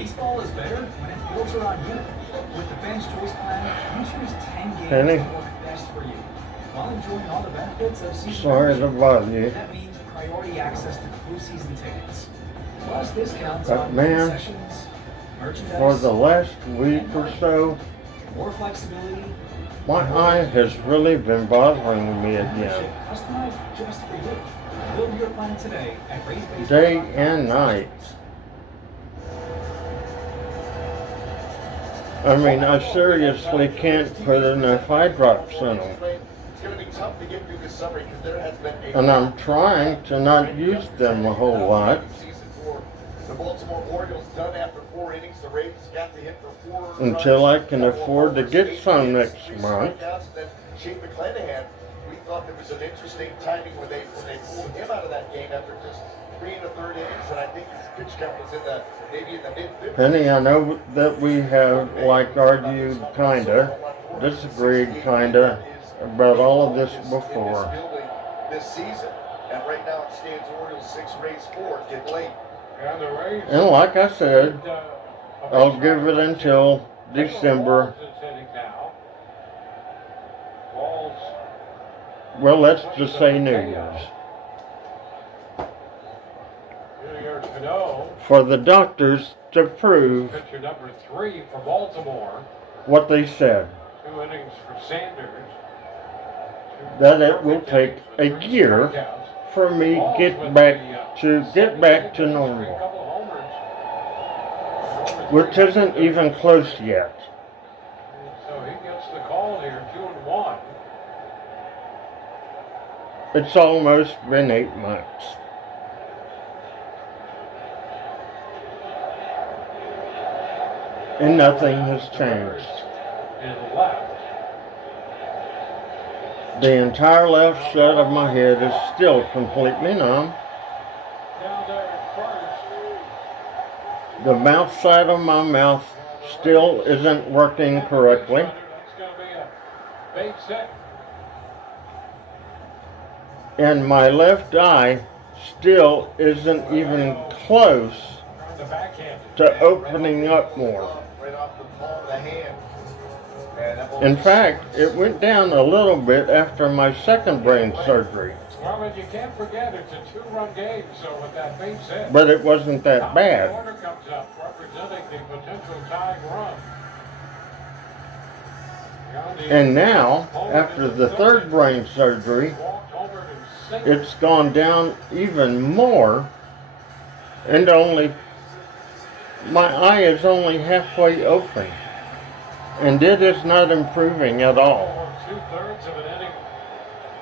Baseball is better when it's built around you. With the Fans Choice Plan, you choose 10 games Penny? that work best for you, while enjoying all the benefits of season Sorry to membership. bother you. That means priority access to postseason tickets, plus discounts But on man, concessions, merchandise, for the last week or so, more flexibility, my eye has really been bothering me membership again. customized just for you. Build your plan today at RaceBaseball.com. Day and night. I mean, I seriously can't put enough eye drops in them. It's going to be tough to get through this summer because there has been a And I'm trying to not use them a whole lot season for the Baltimore Orioles done after 4 innings. The Ravens got to hit for 4 until I runs, can couple afford to homers, get 8 some hits, next 3 month. strikeouts, and then Shane McClanahan, we thought there was an interesting timing when they pulled him out of that game after just 3 1/3 innings, and I think his pitch count was in the maybe in the mid-50s. Penny, I know that we have like argued kinda, disagreed kinda about all of this before. This season, and right now it stands Orioles 6, Rays 4. Get late. And like I said, I'll give it until December. Well, let's just say New Year's. For the doctors to prove Pitcher number 3 for Baltimore. what they said, 2 innings for Sanders. that it will take a year for me get back to normal, which isn't even close yet. So he gets the call here, 2-1. It's almost been 8 months. And nothing has changed. And left. The entire left side of my head is still completely numb. Down there at first. The mouth side of my mouth still isn't working correctly. That's going to be a base hit. And my left eye still isn't even close Trying to backhand it. to opening up more. Right off the palm of the hand. And that ball In was- fact, it went down a little bit after my second brain surgery, Well, and you can't forget it's a 2-run game, so with that base hit. but it wasn't that bad. Order comes up representing the potential tying run. And now, after the third brain surgery, Walked over to single. it's gone down even more, and my eye is only halfway open, and it is not improving at all. Over 2/3 of an inning.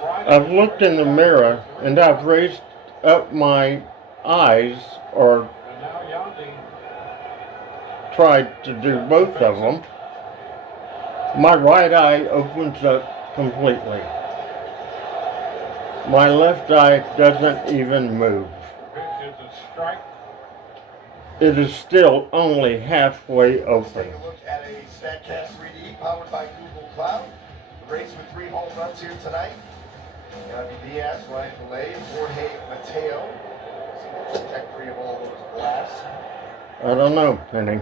Friday. I've looked in the mirror and I've raised up my eyes, or And now Yandy. tried to do both of them. My right eye opens up completely. My left eye doesn't even move. Pitch is a strike. It is still only halfway Let's open. take a look at a StatCast 3D powered by Google Cloud. The Rays with 3 home runs here tonight. Gabby Diaz, Ryan Delay, Jorge Mateo. See the trajectory of all those blasts. I don't know, Penny.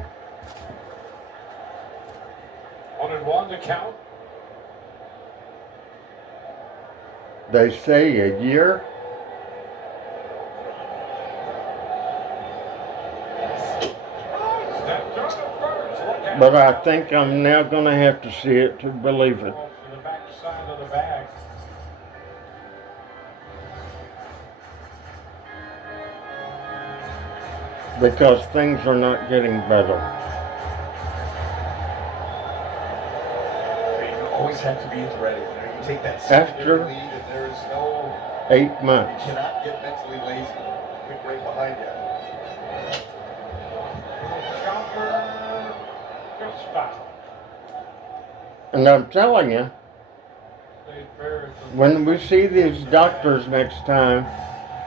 1-1 to count. They say a year. Stepped through it first. Look out. But I think I'm now going to have to see it to believe it. To the back side of the bag. Because things are not getting better. You always have to be at the ready. You take that After- secondary lead, and there is no, 8 you months. cannot get mentally lazy. Quick right behind you. Chopper. Just foul. And I'm telling you, Stayed fair at the when we see these doctors next time,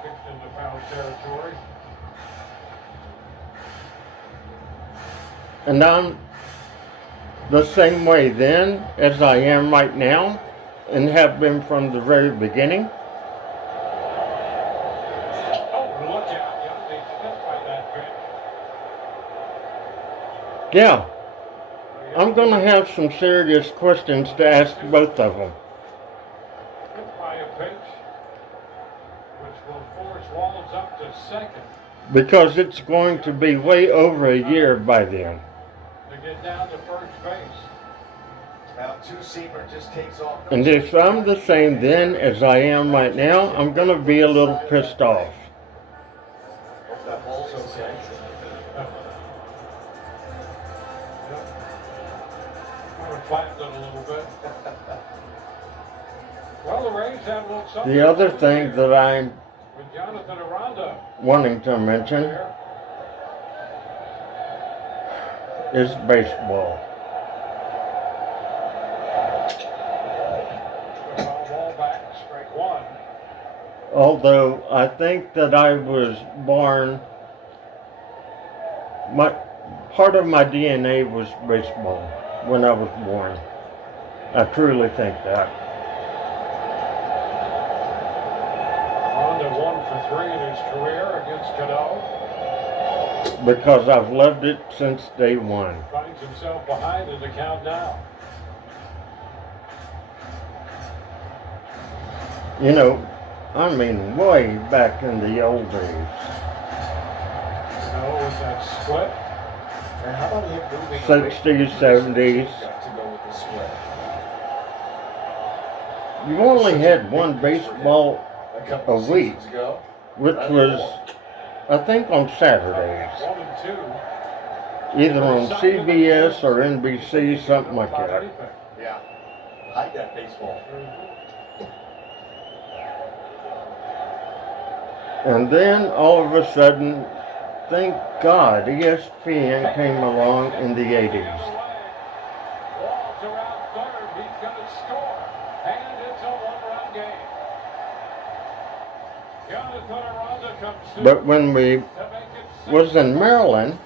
kicked into foul territory. and I'm the same way then as I am right now, and have been from the very beginning, Oh, look out. Yandy stepped by that pitch. Yeah, I'm going to have some serious questions to ask both of them. Hit by a pitch, which will force Walls up to second Because it's going to be way over a year by then. to get down to first base. Now, two-seamer just takes off. And if I'm the same then as I am right now, I'm going to be a little pissed off. Hope that ball's okay. Kind of flattened it a little bit. Well, the Rays had a little something. The other thing that I'm With Jonathan Aranda wanting to mention there. is baseball. Foul ball back, strike one. Although I think that I was born, part of my DNA was baseball when I was born. I truly think that. Aranda 1 for 3 in his career against Cano. Because I've loved it since day one. Finds himself behind in the count now. You know, I mean way back in the old days. Cano with that split. And how about him moving 60s, 70s. Got to go with the split. You only had one baseball, A couple A of week. seasons ago. which was, I think, on Saturdays. 1 and 2. Either on CBS or NBC, something like About that. anything. Yeah. Hide that baseball. And then all of a sudden, thank God, ESPN came along in the 80s. Walls around third. He's going to score. And it's a one-run game. Jonathan Aranda comes through But when we to make it was in Maryland,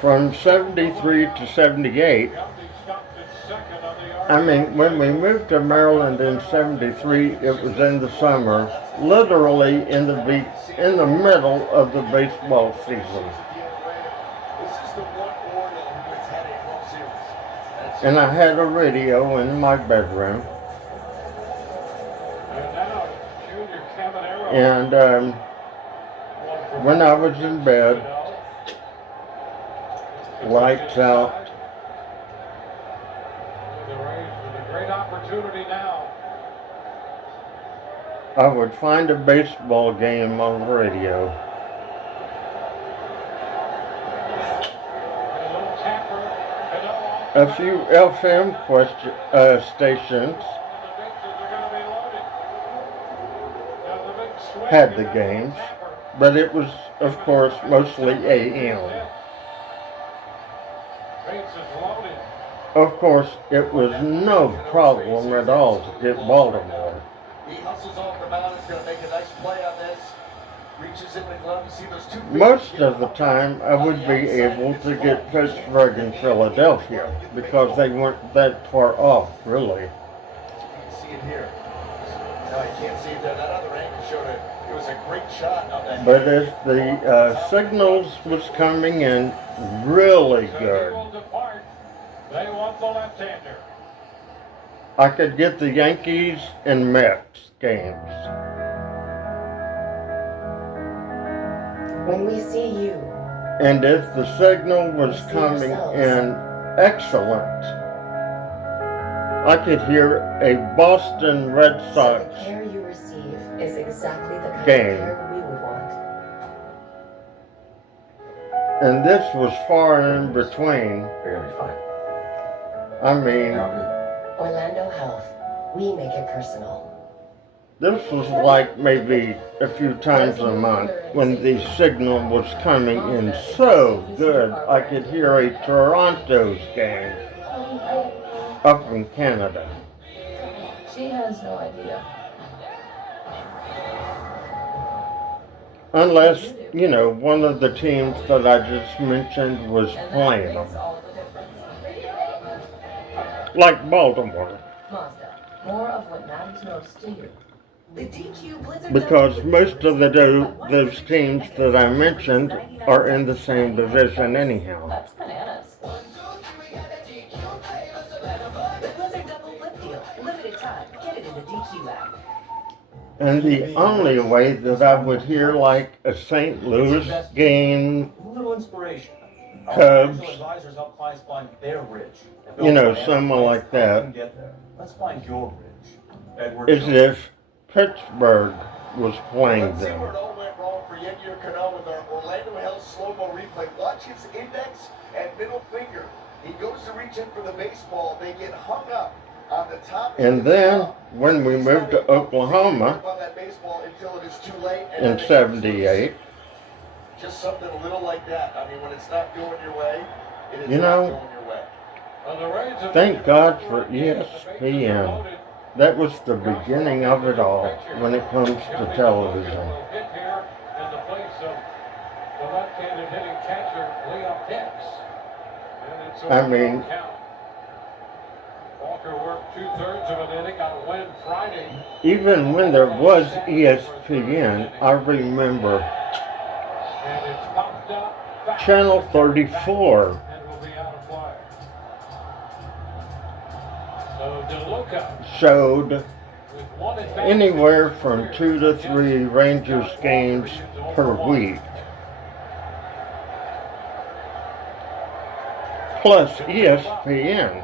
from 73 to 78, Gumby stopped at second on the I mean, when we moved to Maryland in 73, it was in the summer, literally in the middle of the baseball season. This is the one award that has had a World Series. That's And I had a radio in my bedroom, And now Junior Caminero. and when I was in bed, lights out, The Rays with a great opportunity now. I would find a baseball game on the radio. A little tapper. Cano off A few FM stations the bases are going to be loaded. Now the big swing had the and that games, tapper. but it was, of course, mostly AM. Bases loaded. Of course, it was no problem at all to get Baltimore. He hustles off the mound. He's going to make a nice play on this. Reaches in the glove. You see those two. Most of the time, I would be able to get Pittsburgh and Philadelphia because they weren't that far off, really. You can see it here. No, you can't see it there. That other angle showed it. It was a great shot of that. But if the signals was coming in really So he good, will depart. They want the left-hander. I could get the Yankees and Mets games. When we see you, And if the signal was coming in excellent, I could hear a Boston Red so Sox the care you receive is exactly the kind Game. of care we would want. and this was far in between. Very fine. I mean, Orlando Health, we make it personal. this was like maybe a few times a month when the signal was coming in so good I could hear a Toronto's game up in Canada. She has no idea. Unless, you know, one of the teams that I just mentioned was And that playing makes them. all the difference. Like Baltimore. Mazda, more of what matters most to you. The DQ Blizzard because most of those teams that I mentioned are in the same division anyhow. That's bananas. The Blizzard Double Flip Deal. Limited time. Get it in the DQ app. And the only way that I would hear like a St. Louis game, A little inspiration. Our Cubs. financial advisors help clients find their ridge. And You know, build financial someone plans like to help that. them get there. Let's find your ridge. Edward as Jones. if Pittsburgh was playing Let's see where them. it all went wrong for Yennier Cano with our Orlando Health slow-mo replay. Watch his index and middle finger. He goes to reach in for the baseball. They get hung up on the top. And then when we moved to Oklahoma On that baseball until it is too late. And in then they- 78, Just something a little like that. I mean, when it's not going your way, it is You not know, going your way. Well, the Rays have thank been God able for to get the bases ESPN. loaded. that was the beginning of it all when it comes to television. Will hit here in the place of the left-handed hitting catcher Leon Hicks. And it's a I mean- 1-0 count. Walker worked 2/3 of an inning on Win Friday. Even when there was ESPN, I remember And it's popped up. Back. Channel 34 And will be out of play. So DeLuca showed with one advantage. anywhere from 2 to 3 Rangers games per week. Plus ESPN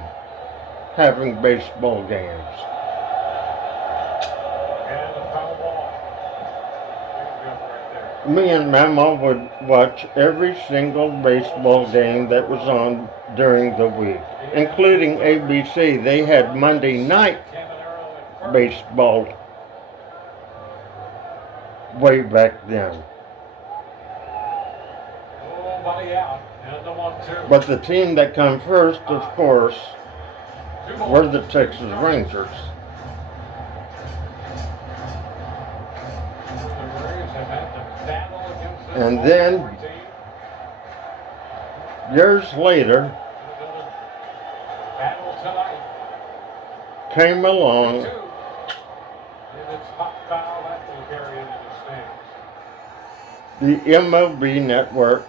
having baseball games. And the foul ball. Big jump right there. Me and Mama would watch every single baseball game that was on during the week, including ABC. They had Monday night Caminero and Kirk. baseball way back then. Oh, buddy out. And the 1-2. But the team that come first, of course, Two balls. were the Texas Rangers. The Rays have had to battle against this And then- Baltimore team. Years later, Another battle tonight. came along 2. And it's hot foul. That will carry into the stands. the MLB Network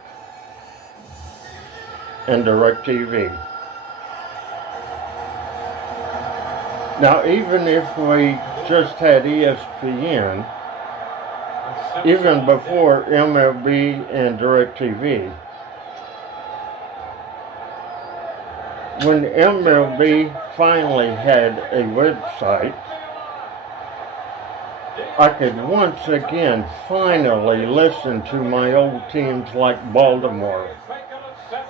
and DirecTV. Now, even if we just had ESPN, even before MLB and DirecTV, when MLB finally had a website, I could once again finally listen to my old teams like Baltimore. Making it 7-6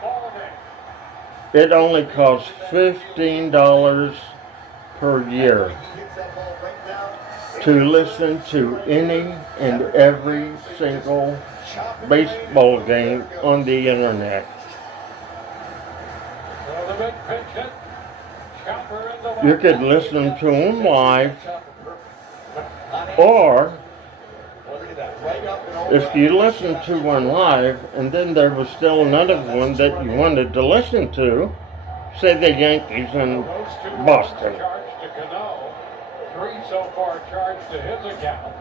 ball game. It only costs $15 per year He hits that ball right down. to listen to any and every single baseball game on the internet. So the big pitch hit. Chopper in the You could listen to them live, or Oh, look at that. Right up and over. if you listen to one live and then there was still another one that you wanted to listen to, say the Yankees and Those two Boston. charged to Cano. 3 so far charged to his account.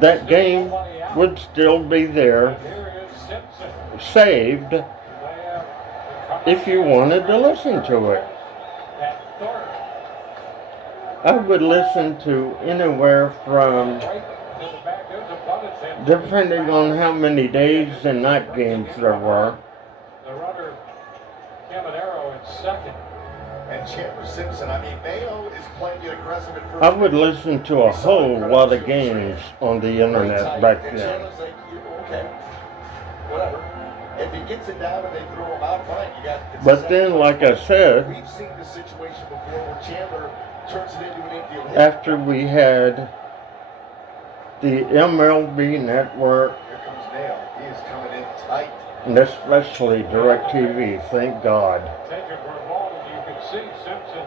that game would still be there, And here is Simpson. saved, They have if you wanted to listen to it. At third. I would listen to anywhere from, Right to the back of the butt attempt. depending on how many days and night games there were. The runner, Caminero at second. And Chandler Simpson. I mean, Mayo is playing it aggressive at first. I would listen to a whole lot of games on the internet back And then. Chandler's like, okay, whatever. If he gets it down and they throw him out, fine. You got. it's a But then, like I said, We've seen this situation before where Chandler turns it into an infield hit. after we had the MLB Network, Here comes Mayo. He is coming in tight. and especially DirecTV, thank God, Take it for a ball, and you can see Simpson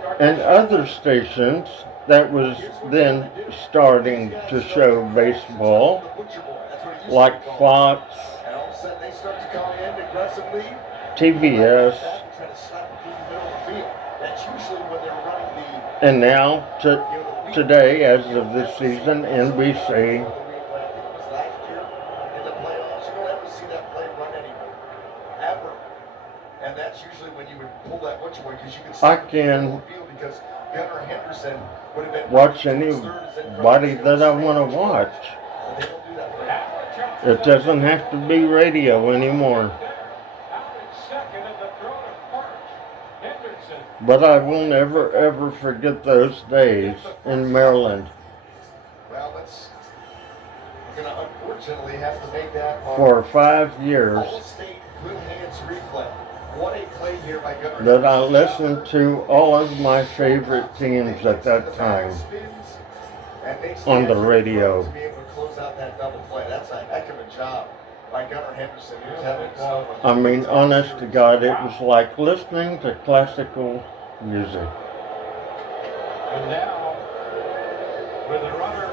start and to other stations that was then starting to show baseball, The Butcher Boy. That's what he used like to be called. Fox, And all of a sudden they start to come in aggressively. TBS. Try to slap it through the middle of the field. That's usually when they're running the And now, today, as of this season, NBC, Last year in the playoffs, you don't ever see that play run anymore, ever. And that's usually when you would pull that which way because you could see I the can field because Gunnar Henderson would have been watch anybody that I want to watch. But they don't do that for Havlicek It doesn't have to be radio anymore. Havlicek second and the throw to first. Henderson. But I will never ever forget those days in Maryland. Well, we're going to unfortunately have to make that on For 5 years All-State Good Hands replay. What a play here by Gunnar that I Henderson. listened to all of my favorite teams at that time And makes on the extra radio. To be able to close out that double play. That's a heck of a job by Gunnar Henderson. He was having fun with I mean, honest to God, it was like listening to classical music. And now, with a runner.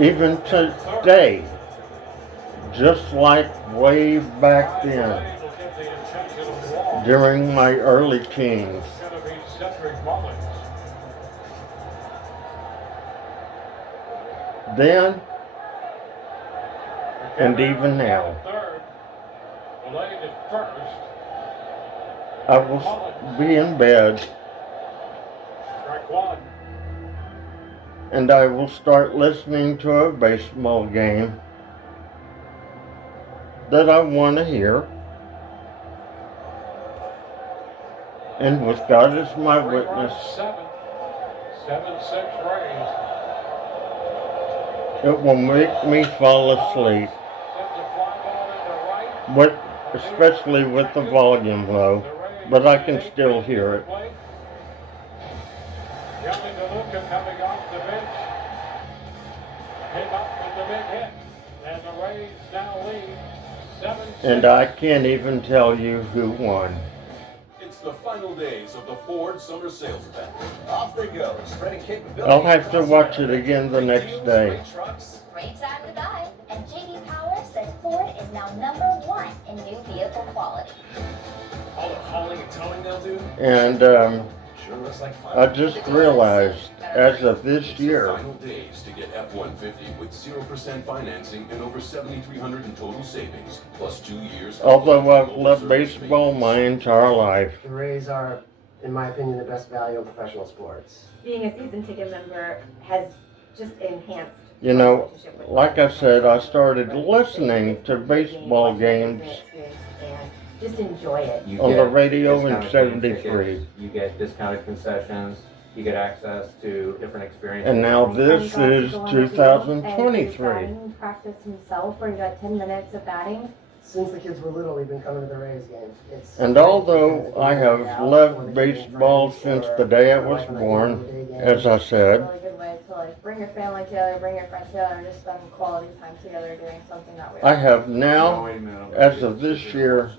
Even today, just like way back then, during my early teens. It's going to be Cedric Mullins. Then, and even now, Third. Delayed at first. I will be in bed Strike one. and I will start listening to a baseball game that I want to hear. And with God as my Three witness, runs, 7-6 Rays. it will make me fall asleep, Sends a fly ball into right. with, especially with the volume low, but I can still hear it. Kelly DeLuca coming off the bench. Came up with the big hit. And the Rays now lead 7-6. And I can't even tell you who won. It's the final days of the Ford Summer Sales Event. Off they go. Spreading capability. I'll have to watch it again the next day. Trucks. Great time to buy, and JD Power says Ford is now #1 in new vehicle quality. All the hauling and towing they'll do. And Sure looks like fun. I just realized, as of this It's the year, final days to get F-150 with 0% financing and over $7,300 in total savings, plus 2 years. although I've loved baseball my entire life, The Rays are, in my opinion, the best value in professional sports. Being a season ticket member has just enhanced. you know, like I said, I started listening to baseball games And just enjoy it. on the radio in '73. You get discounted concessions, you get access to different experiences. And now this is 2023. Practice himself, where you got 10 minutes of batting. Since the kids were little, we've been coming to the Rays games. And although I have loved baseball since the day I was born, as I It's a said, really good way to like bring your family together, bring your friends together, and just spend quality time together doing something that we I all have now, as of this year,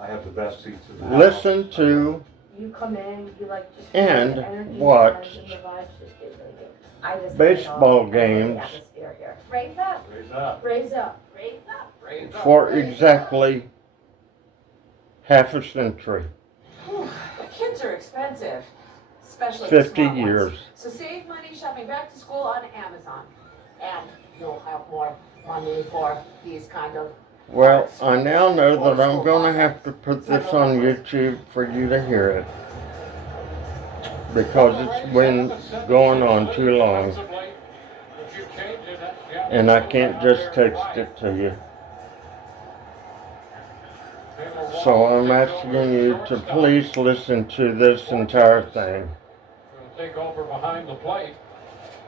I have the best seats in listened to You come in, you like just and the energy, watch and the vibes just get really good. I just baseball love the games atmosphere here. Raise up, Raise up. raise up, raise up. Raise up. for exactly half a century, Kids are expensive, especially 50 the small years. ones. So save money shopping back to school on Amazon, and you'll have more money for these kind of. Well, I now know that I'm going to have to put this on YouTube for you to hear it, because it's been going on too long, and I can't just text it to you. So I'm asking you to please listen to this entire thing, Take over behind the plate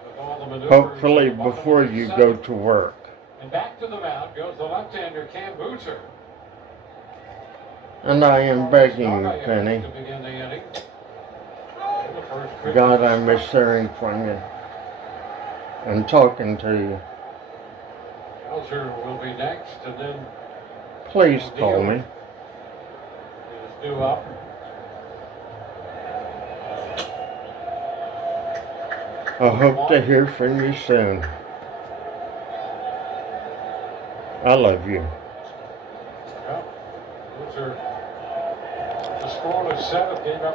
with all the maneuvers. hopefully before you go to work. And back to the mound goes the left-hander Cam Boozer. And I am begging you, Penny. To begin the inning. The first pitch. God, I miss hearing from you and talking to you. Boozer will be next, and then Please call me. is due up. I hope to hear from you soon. I love you. Well, Boozer, the scoreless seventh, gave up